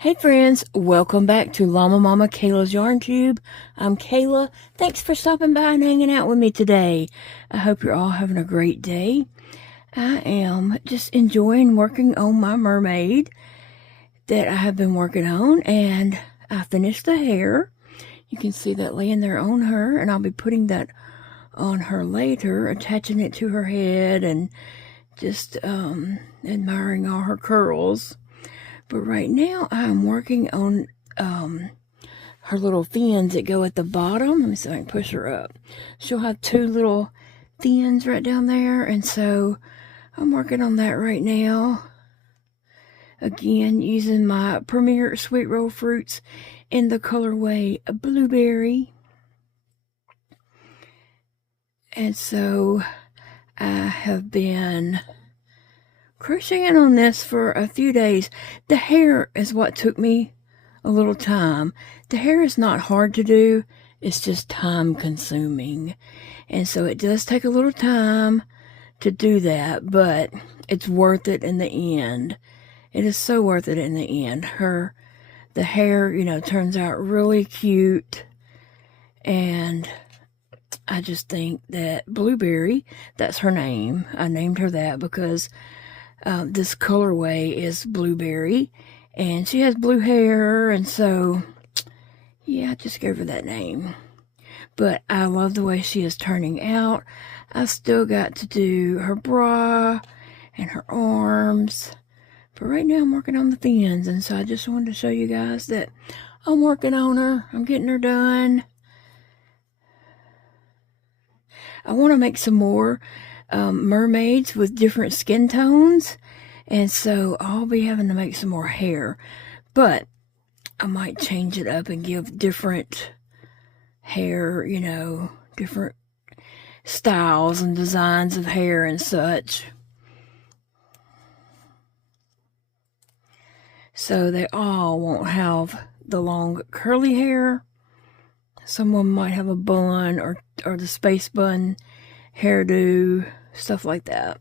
Hey friends, welcome back to Llama Mama Kayla's Yarn Tube. I'm Kayla. Thanks for stopping by and hanging out with me today. I hope you're all having a great day. I am just enjoying working on my mermaid that I have been working on, and I finished the hair. You can see that laying there on her, and I'll be putting that on her later, attaching it to her head and just admiring all her curls. But right now, I'm working on her little fins that go at the bottom. Let me see if I can push her up. She'll have two little fins right down there, and so I'm working on that right now. Again, using my Premier Sweet Roll Fruits in the colorway Blueberry. And so I have been crocheting on this for a few days. The hair is what took me a little time. The hair is not hard to do, it's just time consuming. And so it does take a little time to do that, but it's worth it in the end. It is so worth it in the end. The hair, turns out really cute, and I just think that Blueberry, that's her name. I named her that because this colorway is Blueberry, and she has blue hair, and so yeah, I just gave her that name. But I love the way she is turning out. I still got to do her bra and her arms, but right now I'm working on the fins, and so I just wanted to show you guys that I'm working on her. I'm getting her done. I want to make some more mermaids with different skin tones, and so I'll be having to make some more hair, but I might change it up and give different hair, different styles and designs of hair and such, so they all won't have the long curly hair. Someone might have a bun or the space bun hairdo, stuff like that.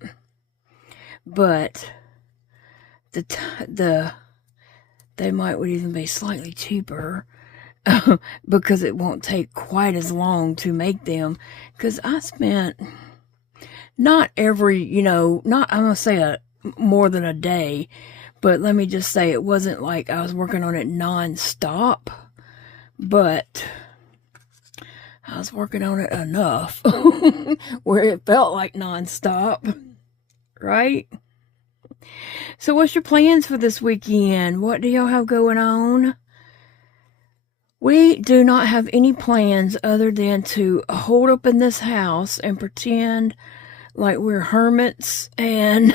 But they might would even be slightly cheaper because it won't take quite as long to make them. Because I spent not every, I'm gonna say more than a day, but let me just say it wasn't like I was working on it non-stop, but I was working on it enough where it felt like non-stop, right? So what's your plans for this weekend? What do y'all have going on? We do not have any plans other than to hold up in this house and pretend like we're hermits and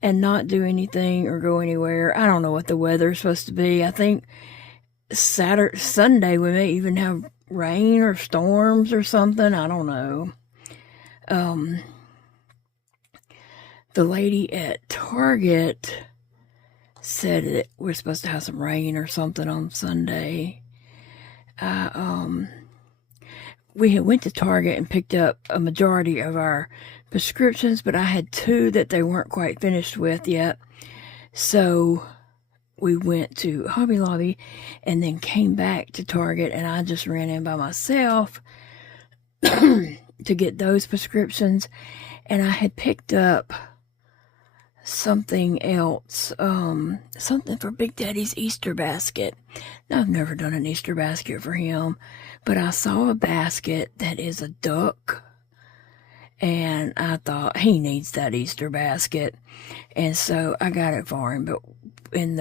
and not do anything or go anywhere. I don't know what the weather's supposed to be. I think Sunday we may even have rain or storms or something. I don't know. The lady at Target said that we're supposed to have some rain or something on Sunday. We had went to Target and picked up a majority of our prescriptions, but I had two that they weren't quite finished with yet. So we went to Hobby Lobby and then came back to Target, and I just ran in by myself to get those prescriptions. And I had picked up something else, something for Big Daddy's Easter basket. Now, I've never done an Easter basket for him, but I saw a basket that is a duck, and I thought he needs that Easter basket, and so I got it for him. But in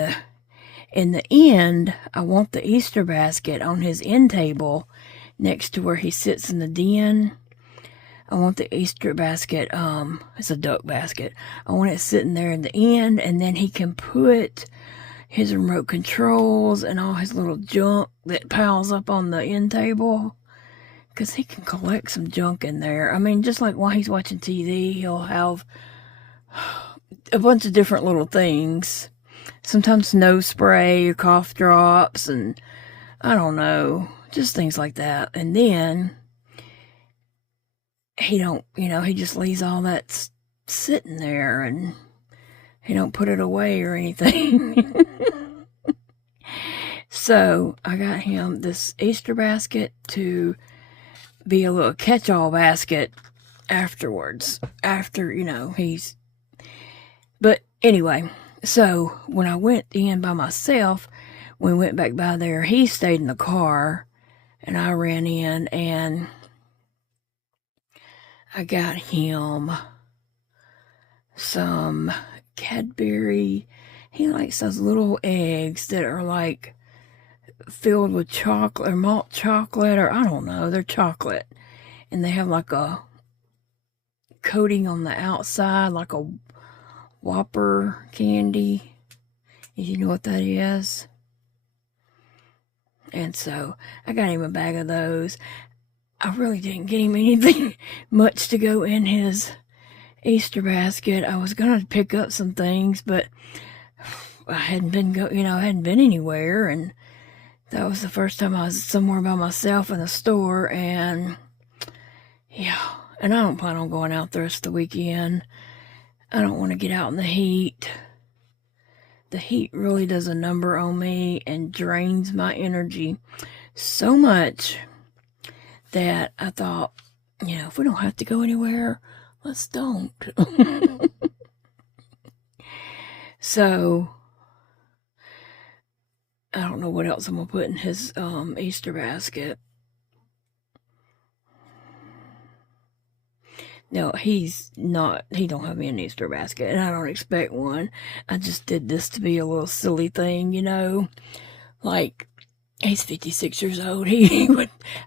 the end, I want the Easter basket on his end table next to where he sits in the den. I want the Easter basket, it's a duck basket. I want it sitting there in the end, and then he can put his remote controls and all his little junk that piles up on the end table, because he can collect some junk in there. I mean, just like while he's watching TV, he'll have a bunch of different little things. Sometimes nose spray or cough drops, and I don't know, just things like that. And then he just leaves all that sitting there, and he don't put it away or anything. So I got him this Easter basket to be a little catch-all basket afterwards. After, you know, but anyway, so when I went in by myself, when we went back by there, he stayed in the car and I ran in and I got him some Cadbury. He likes those little eggs that are like filled with chocolate or malt chocolate, or I don't know, they're chocolate. And they have like a coating on the outside, like a Whopper candy. You know what that is? And so I got him a bag of those. I really didn't get him anything much to go in his Easter basket. I was gonna pick up some things, but I hadn't been I hadn't been anywhere, and that was the first time I was somewhere by myself in the store, and yeah, and I don't plan on going out the rest of the weekend. I don't want to get out in the heat. The heat really does a number on me and drains my energy so much that I thought, if we don't have to go anywhere, let's don't. So I don't know what else I'm going to put in his Easter basket. No, he don't have me an Easter basket, and I don't expect one. I just did this to be a little silly thing, like, he's 56 years old.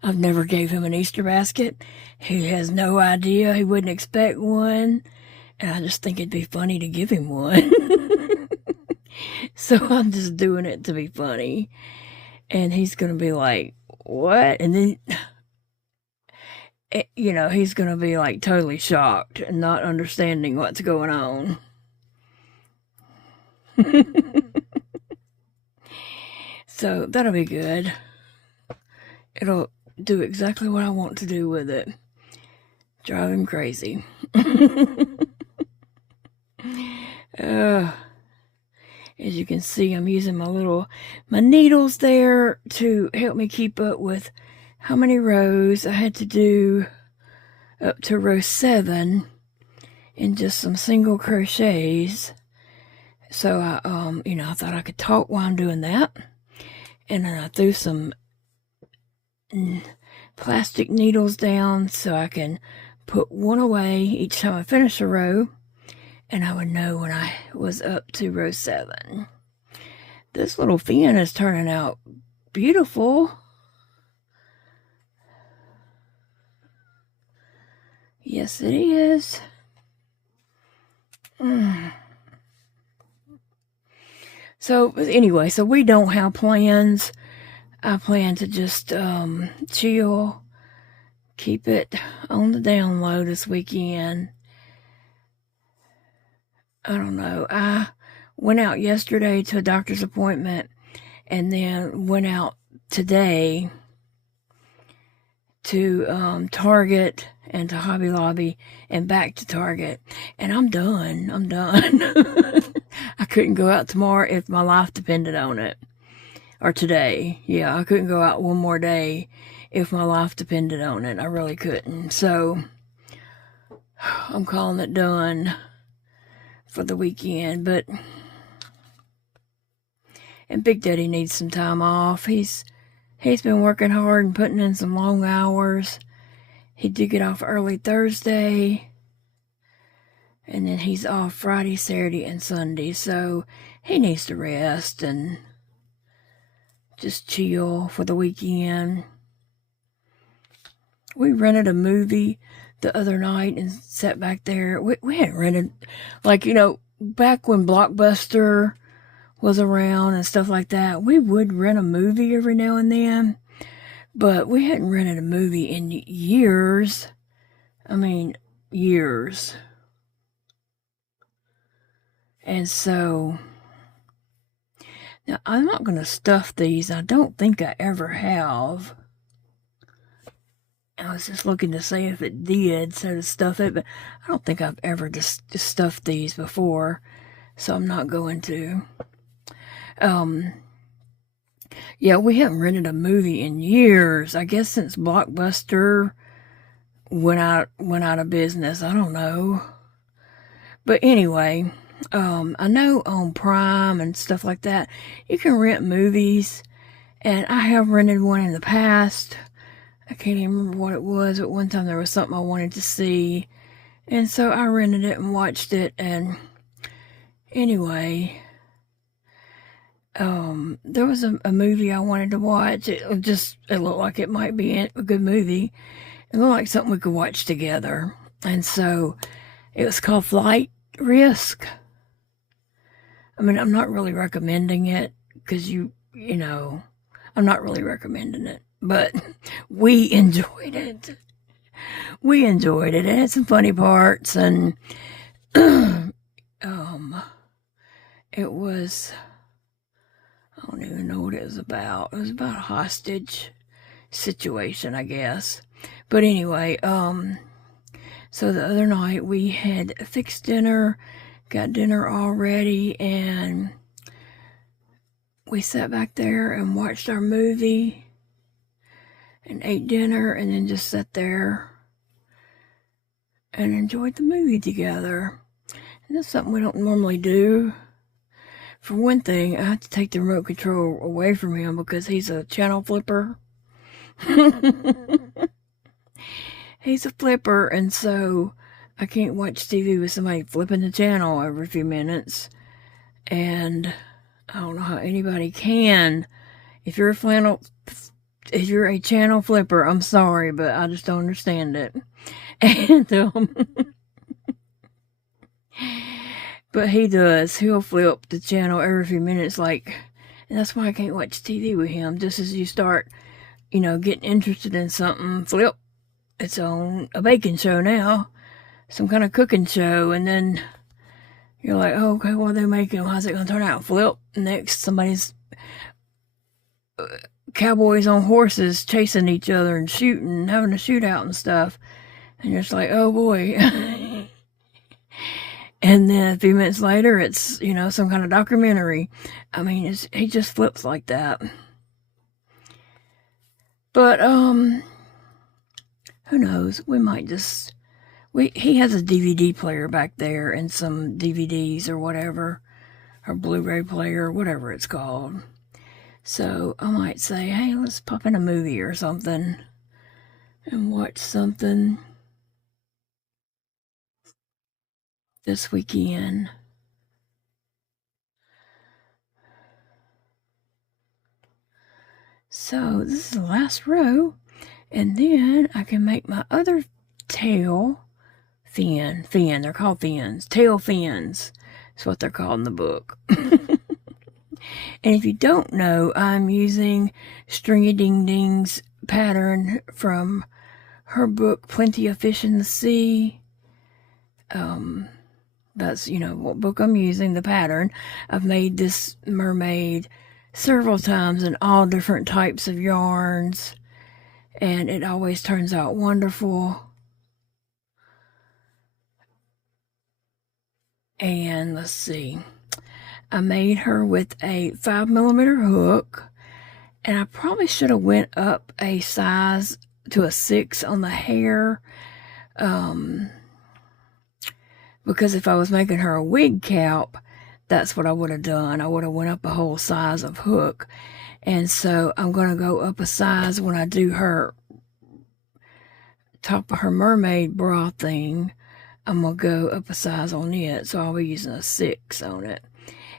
I've never gave him an Easter basket. He has no idea. He wouldn't expect one, and I just think it'd be funny to give him one. So I'm just doing it to be funny, and he's gonna be like, what? And then he's going to be like totally shocked and not understanding what's going on. So that'll be good. It'll do exactly what I want to do with it. Drive him crazy. As you can see, I'm using my needles there to help me keep up with how many rows I had to do up to row 7 in just some single crochets. So I thought I could talk while I'm doing that. And then I threw some plastic needles down so I can put one away each time I finish a row, and I would know when I was up to row 7. This little fin is turning out beautiful. Yes, it is. So anyway, so we don't have plans. I plan to just chill, keep it on the down low this weekend. I don't know. I went out yesterday to a doctor's appointment and then went out today to Target and to Hobby Lobby and back to Target, and I'm done. I couldn't go out tomorrow if my life depended on it, or today. Yeah, I couldn't go out one more day if my life depended on it. I really couldn't. So I'm calling it done for the weekend. And Big Daddy needs some time off. He's been working hard and putting in some long hours. He did get off early Thursday, and then he's off Friday, Saturday, and Sunday, so he needs to rest and just chill for the weekend. We rented a movie the other night and sat back there. We hadn't rented, back when Blockbuster was around and stuff like that, we would rent a movie every now and then. But we hadn't rented a movie in years. I mean, years. And so, now I'm not going to stuff these. I don't think I ever have. I was just looking to see if it did, so to stuff it, but I don't think I've ever just stuffed these before. so I'm not going to. Yeah, we haven't rented a movie in years. I guess since Blockbuster went out of business. I don't know. But anyway, I know on Prime and stuff like that, you can rent movies, and I have rented one in the past. I can't even remember what it was. At one time there was something I wanted to see, and so I rented it and watched it. And anyway, there was a movie I wanted to watch. It looked like it might be a good movie. It looked like something we could watch together. And so it was called Flight Risk. I mean, I'm not really recommending it because I'm not really recommending it, but we enjoyed it. We enjoyed it. It had some funny parts, and it was, I don't even know what it was about. It was about a hostage situation, I guess. But anyway, so the other night we had fixed dinner, got dinner all ready, and we sat back there and watched our movie and ate dinner, and then just sat there and enjoyed the movie together. And that's something we don't normally do. For one thing, I have to take the remote control away from him because he's a channel flipper. He's a flipper, and so I can't watch TV with somebody flipping the channel every few minutes. And I don't know how anybody can. If you're a channel flipper, I'm sorry, but I just don't understand it. And but he does. He'll flip the channel every few minutes, and that's why I can't watch TV with him. Just as you start, getting interested in something, flip. It's on a baking show now, some kind of cooking show, and then you're like, oh, okay, what are they making? How's it going to turn out? Flip. Next, somebody's cowboys on horses chasing each other and shooting, having a shootout and stuff. And you're just like, oh boy. And then a few minutes later, it's, some kind of documentary. I mean, he just flips like that. But, who knows? We might just... He has a DVD player back there and some DVDs or whatever, or Blu-ray player, whatever it's called. So I might say, hey, let's pop in a movie or something and watch something this weekend. So this is the last row, and then I can make my other tail fin. They're called fins. Tail fins. That's what they're called in the book. And if you don't know, I'm using Stringy Ding Ding's pattern from her book, Plenty of Fish in the Sea. That's, what book I'm using, the pattern. I've made this mermaid several times in all different types of yarns, and it always turns out wonderful. And let's see, I made her with a 5mm hook, and I probably should have went up a size to a 6 on the hair, because if I was making her a wig cap, that's what I would have done. I would have went up a whole size of hook. And so I'm going to go up a size when I do her top of her mermaid bra thing. I'm going to go up a size on it. So I'll be using a 6 on it.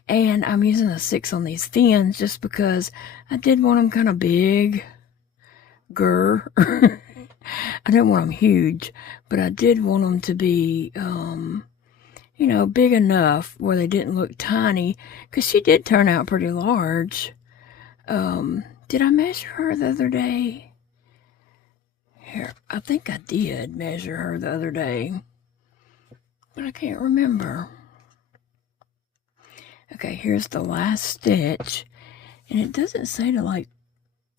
And I'm using a 6 on these fins just because I did want them kind of big. I didn't want them huge, but I did want them to be, big enough where they didn't look tiny, because she did turn out pretty large. Did I measure her the other day? Here, I think I did measure her the other day, but I can't remember. Okay, here's the last stitch, and it doesn't say to it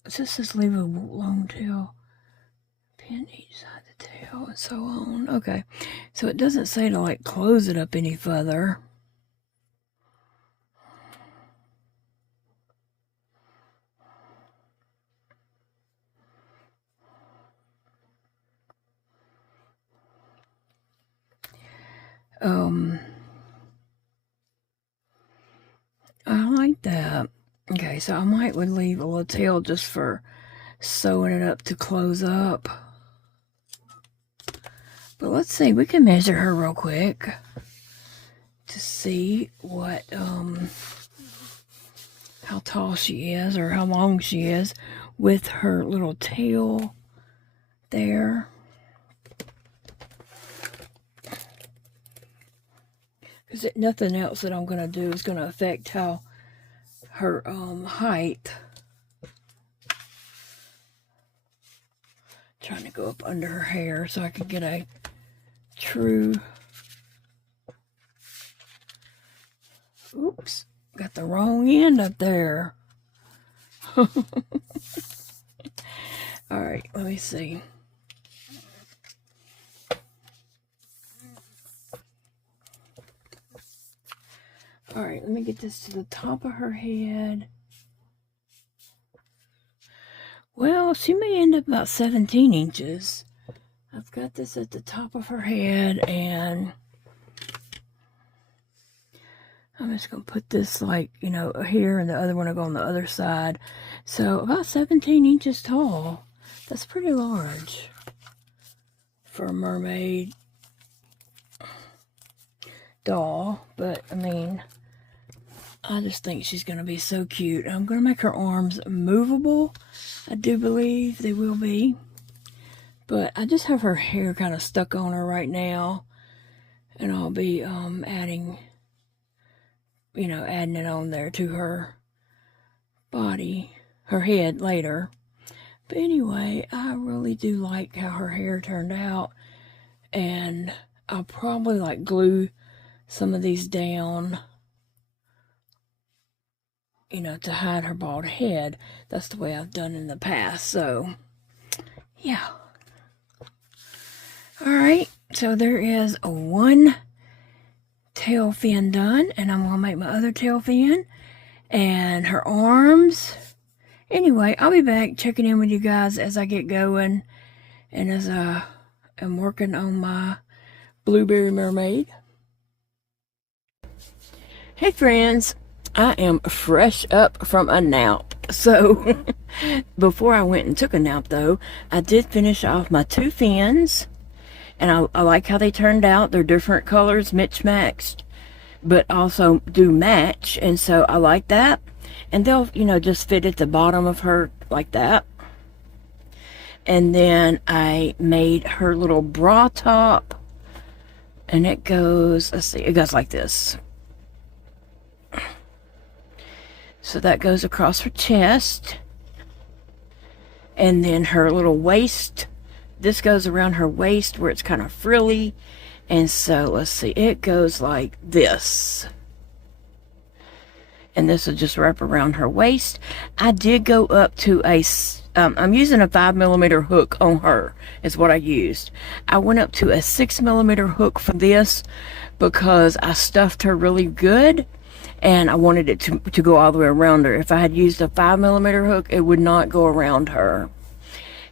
just says leave a long tail, pin each side of the tail, and so on. Okay, so it doesn't say to close it up any further. I like that. Okay, so I might would leave a little tail just for sewing it up to close up. But let's see, we can measure her real quick to see what, how tall she is or how long she is with her little tail there. Because nothing else that I'm going to do is going to affect how her height. Trying to go up under her hair so I can get a true. Oops, got the wrong end up there. All right, let me see. All right, let me get this to the top of her head. Well, she may end up about 17 inches. I've got this at the top of her head, and I'm just going to put this, like, you know, here, and the other one will go on the other side. So, about 17 inches tall. That's pretty large for a mermaid doll. But, I mean, I just think she's going to be so cute. I'm going to make her arms movable. I do believe they will be. But I just have her hair kind of stuck on her right now. And I'll be adding, you know, adding it on there to her body, her head later. But anyway, I really do like how her hair turned out. And I'll probably like glue some of these down, you know, to hide her bald head. That's the way I've done in the past. So, yeah. Alright, so there is one tail fin done, and I'm going to make my other tail fin, and her arms. Anyway, I'll be back checking in with you guys as I get going, and as I am working on my blueberry mermaid. Hey friends, I am fresh up from a nap. So, before I went and took a nap though, I did finish off my two fins. And I like how they turned out. They're different colors, matched, but also do match. And so I like that. And they'll, you know, just fit at the bottom of her like that. And then I made her little bra top. And it goes, let's see, it goes like this. So that goes across her chest. And then her little waist. This goes around her waist where it's kind of frilly. And so, let's see, it goes like this. And this will just wrap around her waist. I did go up to a, I'm using a 5mm hook on her, is what I used. I went up to a 6mm hook for this because I stuffed her really good. And I wanted it to go all the way around her. If I had used a 5mm hook, it would not go around her.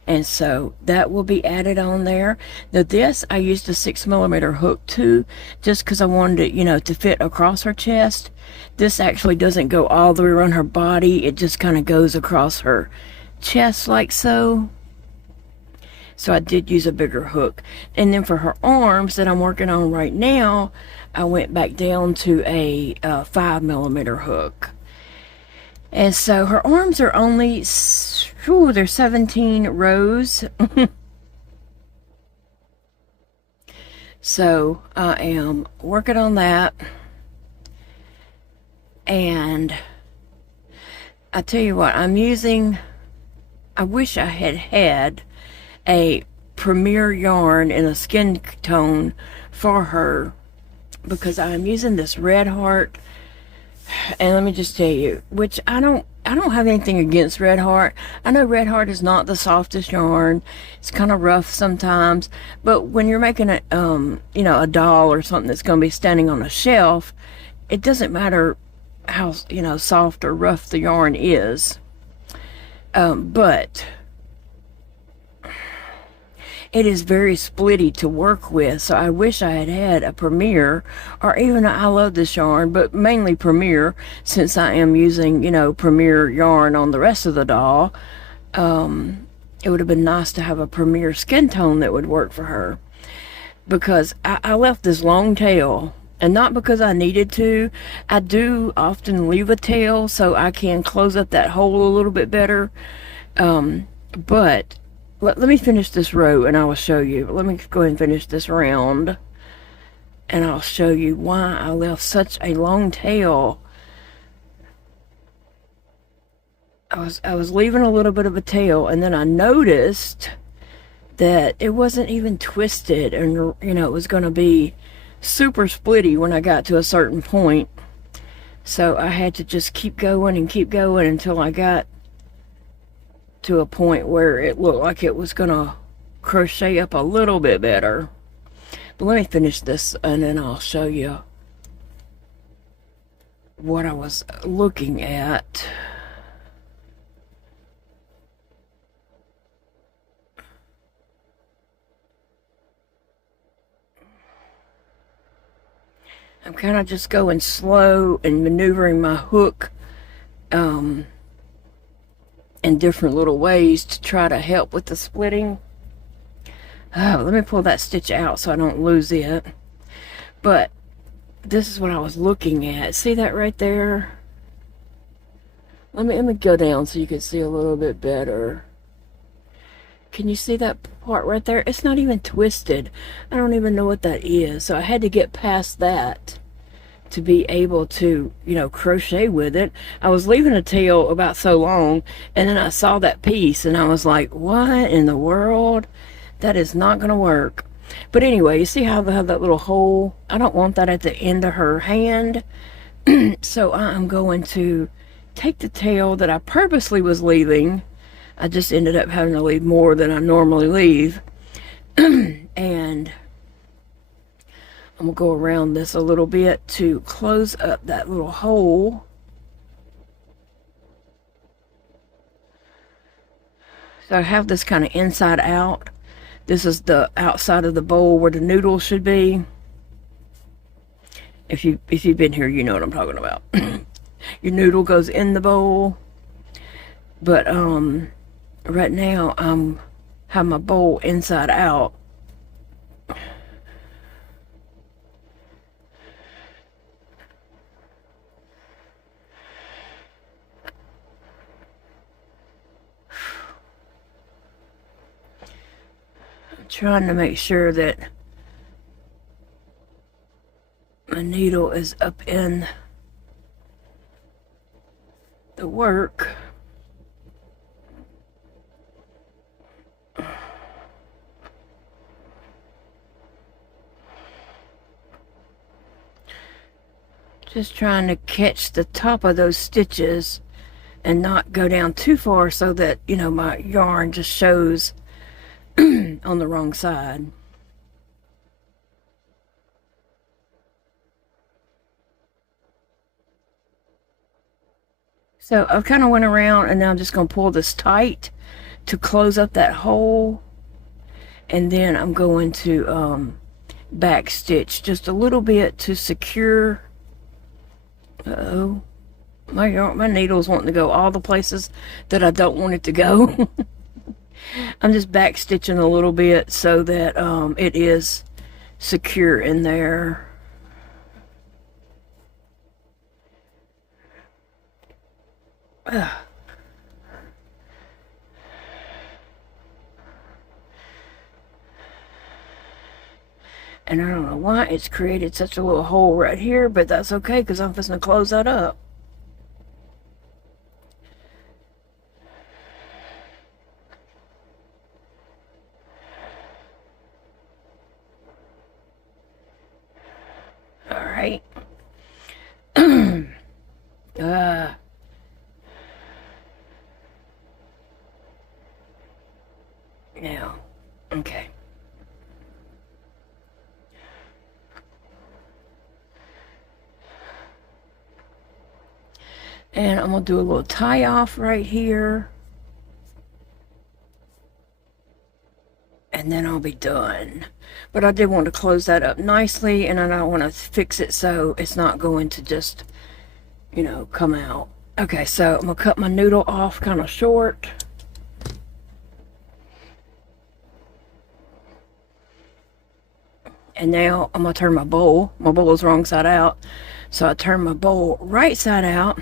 And so that will be added on there. Now this, I used a 6mm hook too, just because I wanted it, you know, to fit across her chest. This actually doesn't go all the way around her body. It just kind of goes across her chest like so. So I did use a bigger hook. And then for her arms that I'm working on right now, I went back down to a 5mm hook. And so her arms are only, they're 17 rows. So I am working on that. And I tell you what, I'm using, I wish I had a premier yarn in a skin tone for her, because I'm using this Red Heart. And let me just tell you, which I don't have anything against Red Heart. I know Red Heart is not the softest yarn. It's kind of rough sometimes. But when you're making a, you know, a doll or something that's going to be standing on a shelf, it doesn't matter how, you know, soft or rough the yarn is. But it is very splitty to work with. So I wish I had had a Premier, or even I love this yarn, but mainly Premier, since I am using, you know, Premier yarn on the rest of the doll. It would have been nice to have a Premier skin tone that would work for her, because I left this long tail, and not because I needed to. I do often leave a tail so I can close up that hole a little bit better. But let me finish this row and I will show you. Let me go ahead and finish this round and I'll show you why I left such a long tail. I was leaving a little bit of a tail, and then I noticed that it wasn't even twisted, and you know, it was going to be super splitty when I got to a certain point. So I had to just keep going and keep going until I got to a point where it looked like it was going to crochet up a little bit better. But let me finish this and then I'll show you what I was looking at. I'm kind of just going slow and maneuvering my hook in different little ways to try to help with the splitting. Let me pull that stitch out so I don't lose it. But this is what I was looking at. See that right there? Let me go down so you can see a little bit better. Can you see that part right there? It's not even twisted. I don't even know what that is. So I had to get past that to be able to, you know, crochet with it. I was leaving a tail about so long, and then I saw that piece and I was like, what in the world? That is not going to work. But anyway, you see how they have that little hole? I don't want that at the end of her hand. So I'm going to take the tail that I purposely was leaving. I just ended up having to leave more than I normally leave. And I'm going to go around this a little bit to close up that little hole. So I have this kind of inside out. This is the outside of the bowl where the noodle should be. If you've been here, you know what I'm talking about. Your noodle goes in the bowl. But right now I'm have my bowl inside out. I'm trying to make sure that my needle is up in the work. Just trying to catch the top of those stitches and not go down too far so that, you know, my yarn just shows on the wrong side. So I kind of went around, and now I'm just going to pull this tight to close up that hole. And then I'm going to back stitch just a little bit to secure. Uh-oh. My needle's wanting to go all the places that I don't want it to go. I'm just back stitching a little bit so that it is secure in there. And I don't know why it's created such a little hole right here, but that's okay because I'm just going to close that up. All right. Now, okay. And I'm going to do a little tie off right here. and then I'll be done. But I did want to close that up nicely, and I don't want to fix it so it's not going to just, you know, come out. Okay, so I'm gonna cut my noodle off kind of short. And now I'm gonna turn my bowl. My bowl is wrong side out, so I turn my bowl right side out,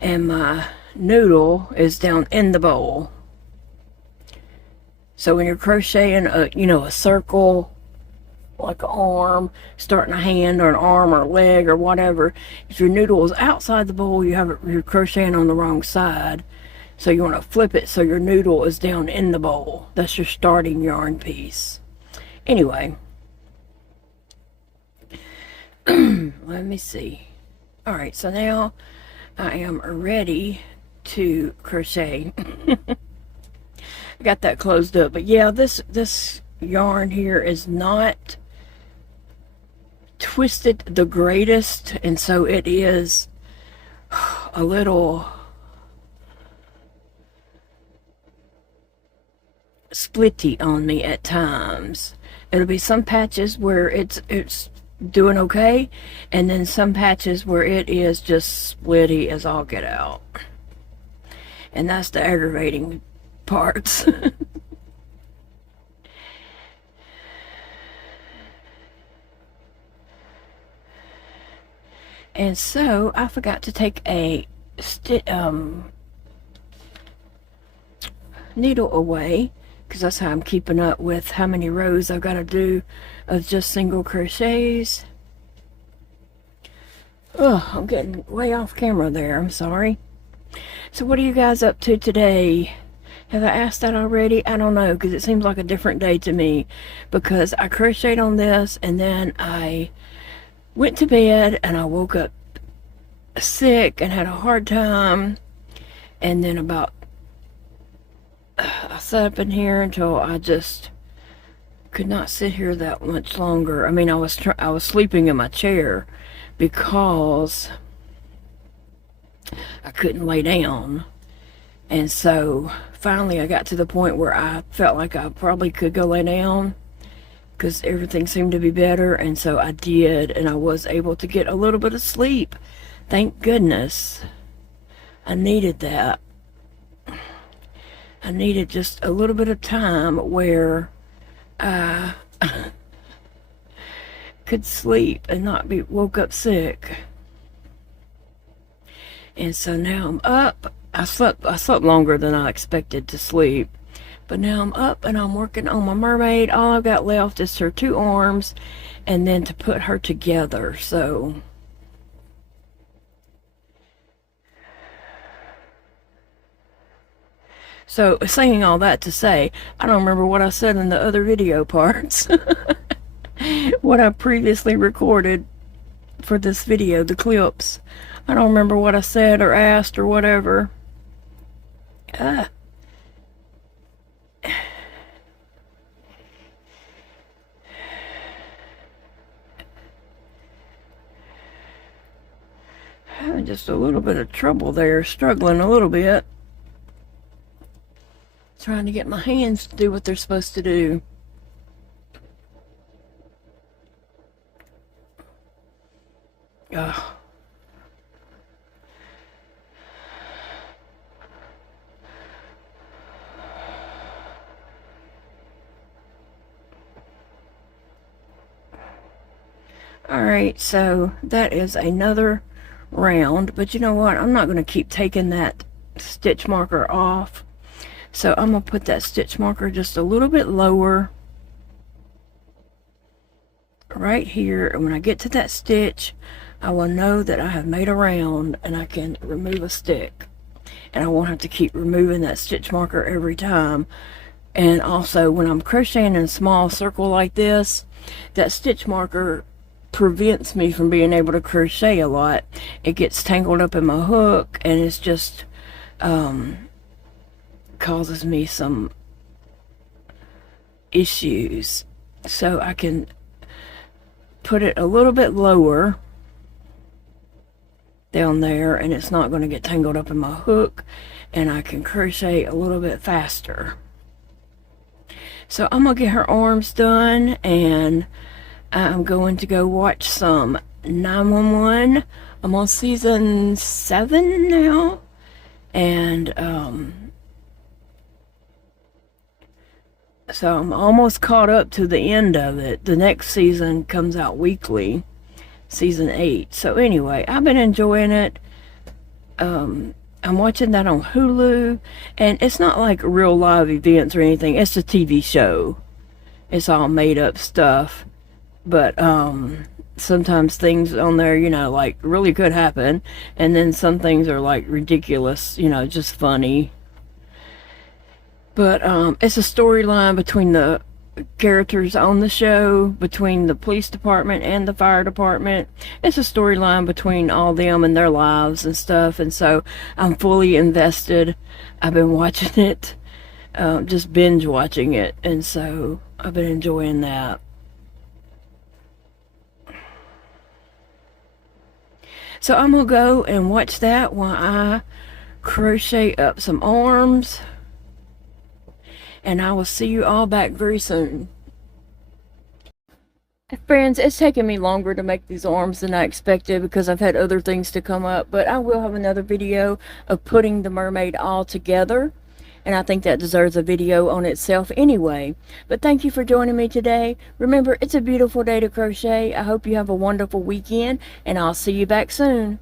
and my noodle is down in the bowl. So when you're crocheting a, you know, a circle, like an arm, starting a hand or an arm or a leg or whatever, if your noodle is outside the bowl, you're crocheting on the wrong side. So you want to flip it so your noodle is down in the bowl. That's your starting yarn piece. Anyway, let me see. All right, so now I am ready to crochet. Got that closed up, but yeah, this yarn here is not twisted the greatest, and so it is a little splitty on me at times. It'll be some patches where it's doing okay, and then some patches where it is just splitty as all get out, and that's the aggravating parts. And so I forgot to take a needle away, because that's how I'm keeping up with how many rows I've got to do of just single crochets. Oh, I'm getting way off camera there, I'm sorry. So what are you guys up to today? Have I asked that already? I don't know, because it seems like a different day to me, because I crocheted on this, and then I went to bed, and I woke up sick and had a hard time, and then I sat up in here until I just could not sit here that much longer. I mean, I was sleeping in my chair because I couldn't lay down. And so finally I got to the point where I felt like I probably could go lay down, because everything seemed to be better, and so I did, and I was able to get a little bit of sleep. Thank goodness. I needed that. I needed just a little bit of time where I could sleep and not be woke up sick. And so now I'm up. I slept longer than I expected to sleep. But now I'm up and I'm working on my mermaid. All I've got left is her 2 arms and then to put her together. So saying all that to say, I don't remember what I said in the other video parts. What I previously recorded for this video, the clips. I don't remember what I said or asked or whatever. I'm having just a little bit of trouble there, struggling a little bit. Trying to get my hands to do what they're supposed to do. Ugh. Alright, so that is another round, but you know what? I'm not going to keep taking that stitch marker off. So I'm going to put that stitch marker just a little bit lower right here, and when I get to that stitch, I will know that I have made a round and I can remove a stick, and I won't have to keep removing that stitch marker every time. And also, when I'm crocheting in a small circle like this, that stitch marker prevents me from being able to crochet a lot. It gets tangled up in my hook, and it's just causes me some issues. So I can put it a little bit lower down there, and it's not going to get tangled up in my hook, and I can crochet a little bit faster. So I'm gonna get her arms done, and I'm going to go watch some 911. I'm on season 7 now, and so I'm almost caught up to the end of it. The next season comes out weekly, season 8. So anyway, I've been enjoying it. I'm watching that on Hulu, and it's not like real live events or anything. It's a TV show. It's all made up stuff, but sometimes things on there, you know, like really could happen, and then some things are like ridiculous, you know, just funny. But it's a storyline between the characters on the show, between the police department and the fire department. It's a storyline between all them and their lives and stuff, and so I'm fully invested. I've been watching it, just binge watching it, and so I've been enjoying that. So I'm gonna go and watch that while I crochet up some arms, and I will see you all back very soon. Friends, it's taken me longer to make these arms than I expected because I've had other things to come up, but I will have another video of putting the mermaid all together, and I think that deserves a video on itself anyway. But thank you for joining me today. Remember, it's a beautiful day to crochet. I hope you have a wonderful weekend, and I'll see you back soon.